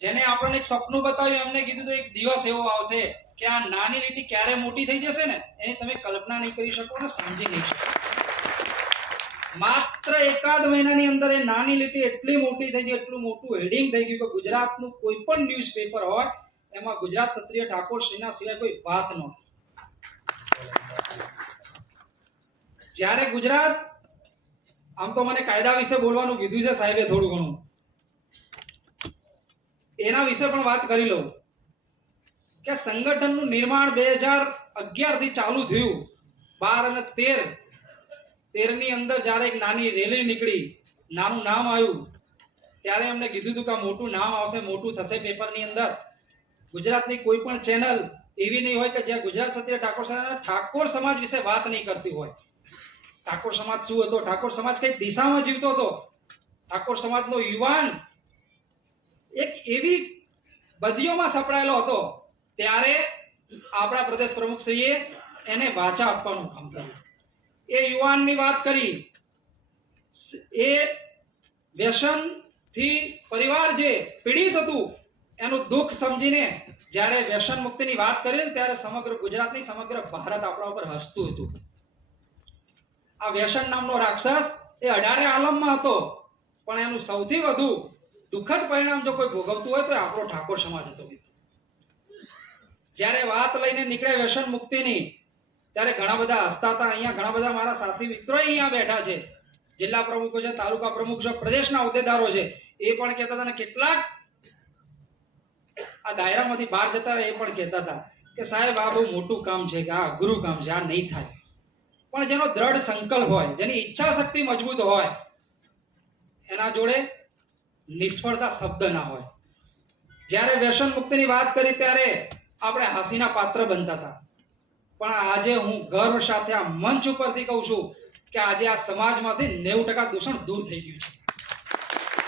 જેને આપણને એક સપનું બતાવ્યું, એમને કીધું તો એક દિવસ એવો આવશે કે આ નાની લીટી ક્યારે મોટી થઈ જશે ને, એની તમે કલ્પના નહીં કરી શકો ને સમજી નહીં શકો. માત્ર એકાદ મહિનાની અંદર એ નાની લીટી એટલી મોટી થઈ ગઈ, એટલું મોટું હેડિંગ થઈ ગયું કે ગુજરાતનું કોઈ પણ ન્યૂઝપેપર હોય, એમાં ગુજરાત ક્ષત્રિય ઠાકોર શ્રીના સિવાય કોઈ વાત ન જ્યારે ગુજરાત, આમ તો મને કાયદા વિશે બોલવાનું કીધું છે સાહેબે થોડું ઘણું. એના વિશે પણ વાત કરી લઉં. કે સંગઠનનું નિર્માણ બે હજાર અગિયારથી ચાલુ થયું. બાર અને તેર. તેરની અંદર જ્યારે એક નાની રેલી નીકળી, નાનું નામ આવ્યું, ત્યારે એમને કીધું હતું કે મોટું નામ આવશે, મોટું થશે પેપરની અંદર. ગુજરાતની કોઈ પણ ચેનલ એવી નહીં હોય કે જ્યાં ગુજરાત ક્ષત્રિય ઠાકોર સમાજ ઠાકોર સમાજ વિશે વાત નહીં કરતી હોય. ઠાકોર સમાજ શું હતો? ઠાકોર સમાજ કઈ દિશામાં જીવતો હતો? ઠાકોર સમાજનો યુવાન એક એવી બદીઓમાં સપડાયેલો હતો, ત્યારે આપણા પ્રદેશ પ્રમુખ શ્રીએ એને વાચા આપવાનું કામ કર્યું. એ યુવાનની વાત કરી. એ વ્યસનથી પરિવાર જે પીડિત હતું, એનું દુઃખ સમજીને જ્યારે વ્યસન મુક્તિની વાત કરી ત્યારે સમગ્ર ગુજરાતની, સમગ્ર ભારત આપણા ઉપર હસતું હતું. આ વ્યસન નામનો રાક્ષસ એ અઢારે આલમમાં હતો, પણ એનું સૌથી વધુ દુઃખદ પરિણામ જો કોઈ ભોગવતું હોય તો આપણો ઠાકોર સમાજ હતો. મિત્રો જ્યારે વાત લઈને નીકળે વ્યસન મુક્તિની, ત્યારે ઘણા બધા હસતા હતા. અહીંયા ઘણા બધા મારા સાથી મિત્રો અહીંયા બેઠા છે. જિલ્લા પ્રમુખો છે, તાલુકા પ્રમુખ છે, પ્રદેશના હોદ્દેદારો છે. એ પણ કહેતા હતા ને કેટલાક આ દાયરામાંથી બહાર જતા એ પણ કહેતા હતા કે સાહેબ, આ બહુ મોટું કામ છે કે આ અઘરું કામ છે, આ નહીં થાય. પણ જેનો દ્રઢ સંકલ્પ હોય, જેની ઈચ્છા શક્તિ મજબૂત હોય, એના જોડે નિષ્ફળતા શબ્દ ના હોય. જ્યારે વ્યસન મુક્તિની વાત કરી ત્યારે આપણે હાસીના પાત્ર બનતા હતા. પણ આજે હું ગર્વ સાથે આ મંચ ઉપરથી કહું છું કે આજે આ સમાજમાંથી નેવું ટકા દૂષણ દૂર થઈ ગયું છે.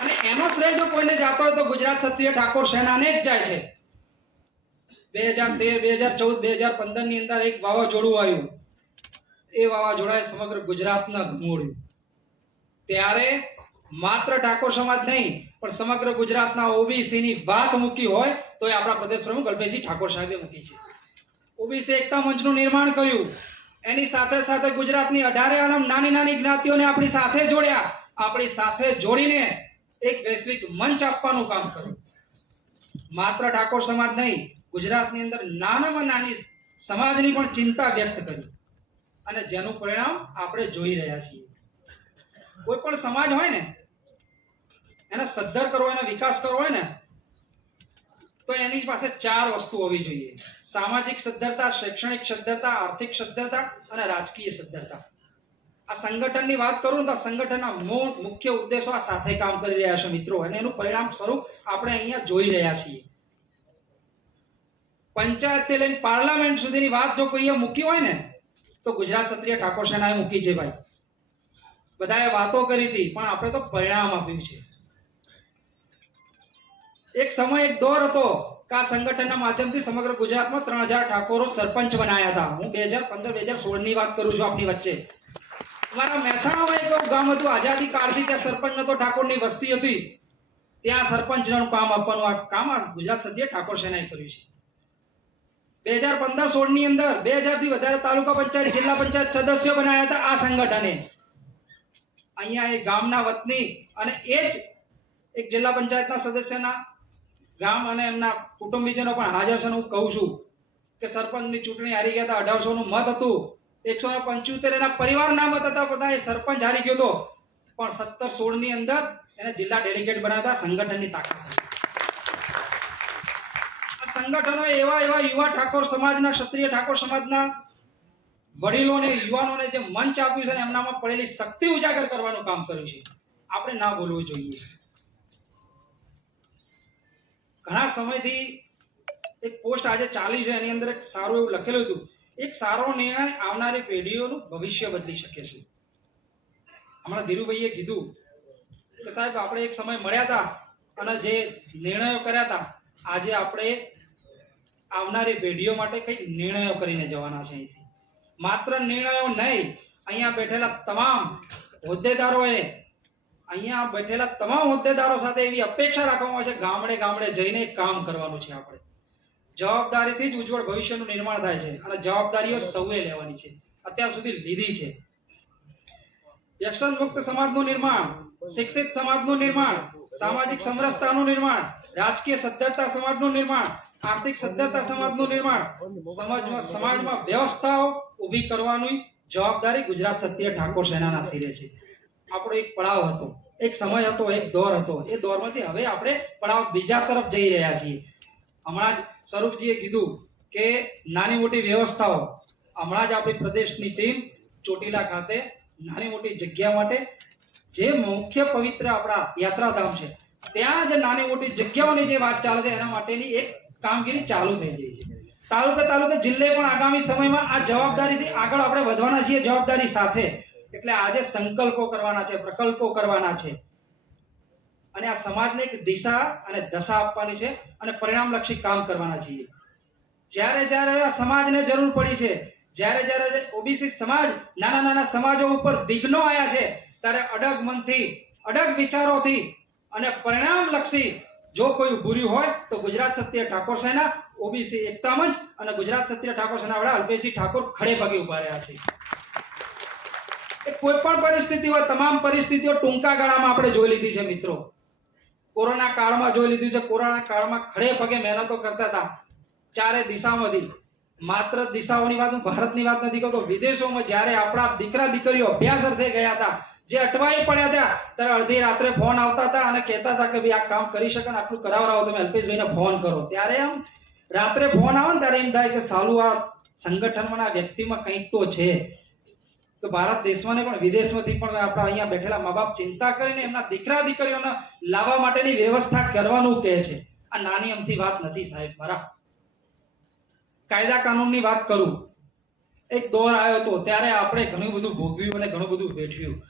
અને એનો શ્રેય જો કોઈને જાતો હોય તો ગુજરાત ક્ષત્રિય ઠાકોર સેનાને જ જાય છે. બે હજાર તેર, બે હજાર ચૌદ, બે હજાર પંદરની અંદર એક વાવાઝોડું આવ્યું. એ વાવાઝોડાએ સમગ્ર ગુજરાતને ઘમોડ્યું. ત્યારે માત્ર ઠાકોર સમાજ નહીં પણ સમગ્ર ગુજરાતના ઓબીસીની વાત મૂકી હોય તો એ આપણા પ્રદેશ પ્રમુખ અલ્પેશજી ઠાકોર સાહેબે મૂકી છે. ઓબીસી એકતા મંચનું નિર્માણ કર્યું. એની સાથે સાથે ગુજરાતની અઢારે આલમ નાની નાની જ્ઞાતિઓને આપણી સાથે જોડ્યા. આપણી સાથે જોડીને એક વૈશ્વિક મંચ આપવાનું કામ કર્યું. માત્ર ઠાકોર સમાજ નહીં, ગુજરાતની અંદર નાનામાં નાની સમાજની પણ ચિંતા વ્યક્ત કરી. અને જેનું પરિણામ આપણે જોઈ રહ્યા છીએ. કોઈ પણ સમાજ હોય ને એને સદ્ધર કરવો એનો વિકાસ કરવો હોય ને, તો એની પાસે ચાર વસ્તુ હોવી જોઈએ. સામાજિક સદ્ધરતા, શૈક્ષણિક સદ્ધરતા, આર્થિક સદ્ધરતા અને રાજકીય સદ્ધરતા. આ સંગઠનની વાત કરું તો સંગઠનના મૂળ મુખ્ય ઉદ્દેશો આ સાથે કામ કરી રહ્યા છે મિત્રો, અને એનું પરિણામ સ્વરૂપ આપણે અહીંયા જોઈ રહ્યા છીએ. પંચાયતથી લઈને પાર્લામેન્ટ સુધીની વાત જો કોઈએ મૂકી હોય ને, તો ગુજરાત ક્ષત્રિય ઠાકોર સેનાએ મૂકી છે ભાઈ. બધાએ વાતો કરી હતી, પણ આપણે તો પરિણામ આપ્યું છે. એક સમય, એક દોર હતો કે આ સંગઠનના માધ્યમથી સમગ્ર ગુજરાતમાં ત્રણ હજાર ઠાકોરો સરપંચ બનાયા હતા. હું બે હજાર પંદર, બે હજાર સોળની વાત કરું છું આપની વચ્ચે. મારા મહેસાણામાં એક ગામ હતું, આઝાદી કાળથી ત્યાં સરપંચ નતો ઠાકોરની વસ્તી હતી. ત્યાં સરપંચનું કામ આપવાનું, આ કામ આ ગુજરાત સદ્ય ઠાકોર સેનાએ કર્યું છે. બે હજાર પંદર, સોળની અંદર બે હજારથી વધારે તાલુકા પંચાયત, જિલ્લા પંચાયત સદસ્યો બનાવ્યા હતા આ સંગઠને. અહીંયા એ ગામના વતની અને એ જ એક જિલ્લા પંચાયતના સદસ્યના ગામ અને એમના કુટુંબીજનો પણ હાજર છે હું કહું છું કે સરપંચની ચૂંટણી હારી ગયા હતા અઢારસો નું મત હતું, એકસો પંચોતેર એના પરિવારના મત હતા, બધા એ સરપંચ હારી ગયો હતો. પણ સત્તર સોળની અંદર એને જિલ્લા ડેલિગેટ બનાવતા સંગઠનની તાકાત સંગઠનો એવા એવા યુવા ઠાકોર સમાજના, ક્ષત્રિય ઠાકોર સમાજના વડીલોને, યુવાનોને જે મંચ આપ્યું છે એમનામાં પડેલી શક્તિ ઉજાગર કરવાનું કામ કર્યું છે. આપણે ના બોલવું જોઈએ. ઘણા સમયથી એક પોસ્ટ આજે ચાલી છે, એની અંદર એક સારું એવું લખેલું હતું. એક સારો નિર્ણય આવનારી પેઢીઓનું ભવિષ્ય બદલી શકે છે. હમણાં ધીરુભાઈએ કીધું કે સાહેબ, આપણે એક સમય મળ્યા હતા અને જે નિર્ણયો કર્યા હતા, આજે આપણે આવનારી પેઢીઓ માટે કંઈક નિર્ણયો કરીને જવાના છે અહીંથી. માત્ર નિર્ણયો નહીં, અહીંયા બેઠેલા તમામ હોદ્દેદારોએ અહીંયા બેઠેલા તમામ હોદ્દેદારો સાથે એવી અપેક્ષા રાખવામાં આવે છે, ગામડે ગામડે જઈને કામ કરવાનું છે આપણે. જવાબદારીથી જ ઉજ્જવળ ભવિષ્યનું નિર્માણ થાય છે અને જવાબદારીઓ સૌએ લેવાની છે. અત્યાર સુધી લીધી છે. વ્યસન મુક્ત સમાજનું નિર્માણ, શિક્ષિત સમાજનું નિર્માણ, સામાજિક સમરસતાનું નિર્માણ, રાજકીય સદ્ધરતા સમાજનું નિર્માણ, આર્થિક સદ્ધરતા સમાજનું નિર્માણ, સમાજમાં સમાજમાં વ્યવસ્થાઓ ઊભી કરવાની જવાબદારી ગુજરાત સત્ય ઠાકોર સેનાના શિરે છે. આપણો એક પડાવ હતો. એક સમય હતો, એક દોર હતો. એ દોરમાંથી હવે આપણે પડાવ બીજા તરફ જઈ રહ્યા છીએ. હમણાં જ સ્વરૂપજીએ કીધું કે નાની મોટી વ્યવસ્થાઓ. હમણાં જ આપણી પ્રદેશની ટીમ ચોટીલા ખાતે નાની મોટી જગ્યા માટે જે મુખ્ય પવિત્ર આપણા યાત્રાધામ છે, ત્યાં જે નાની મોટી જગ્યાઓની જે વાત ચાલે છે, એના માટેની એક કામગીરી ચાલુ થઈ ગઈ છે. તાલુકા તાલુકે જિલ્લે પણ આગામી સમયમાં આ જવાબદારીથી આગળ આપણે વધવાના છીએ, જવાબદારી સાથે. એટલે આજે સંકલ્પો કરવાના છે, પ્રકલ્પો કરવાના છે, અને આ સમાજને એક દિશા અને દશા આપવાની છે અને પરિણામલક્ષી કામ કરવાના છીએ. જ્યારે જ્યારે આ સમાજને જરૂર પડી છે, જ્યારે જ્યારે ઓબીસી સમાજ નાના નાના સમાજો ઉપર વિઘ્નો આવ્યા છે, ત્યારે અડગ મનથી, અડગ વિચારોથી અને પરિણામલક્ષી જો કોઈ ભૂર્યું હોય, તો ગુજરાત સત્ય ઠાકોર સેના, ઓબીસી એકતા મંચ અને ગુજરાત સત્ય ઠાકોર સેના વડા અલ્પેશજી ઠાકોર ખડે પગે ઊભા રહ્યા છે. એ કોઈ પણ પરિસ્થિતિ હોય તમામ પરિસ્થિતિઓ ટૂંકા ગાળામાં આપણે જોઈ લીધી છે મિત્રો. કોરોના કાળમાં જોઈ લીધું છે. કોરોના કાળમાં ખડે પગે મહેનતો કરતા હતા. ચારે દિશામાંથી માત્ર દિશાઓની વાત હું ભારતની વાત નથી કરતો. વિદેશોમાં જ્યારે આપણા દીકરા દીકરીઓ અભ્યાસ અર્થે ગયા હતા, જે અટવાઈ પડ્યા હતા, ત્યારે અડધી રાત્રે ફોન આવતા હતા અને કહેતા હતા કે ભાઈ આ કામ કરી શકે ને? આટલું કરાવરાવો તમે. અલ્પેશભાઈને ફોન કરો. ત્યારે એમ રાત્રે ફોન આવે ને ત્યારે એમ થાય કે સારું આ સંગઠનમાં આ વ્યક્તિમાં કંઈક તો છે. તો ભારત દેશમાં ને પણ વિદેશમાંથી પણ આપણા અહીંયા બેઠેલા મા બાપ ચિંતા કરીને એમના દીકરા દીકરીઓને લાવવા માટેની વ્યવસ્થા કરવાનું કહે છે. આ નાની અમથી વાત નથી સાહેબ, મારા. કાયદા કાનૂનની વાત કરું. એક દોર આવ્યો હતો ત્યારે આપણે ઘણું બધું ભોગવ્યું અને ઘણું બધું વેઠવ્યું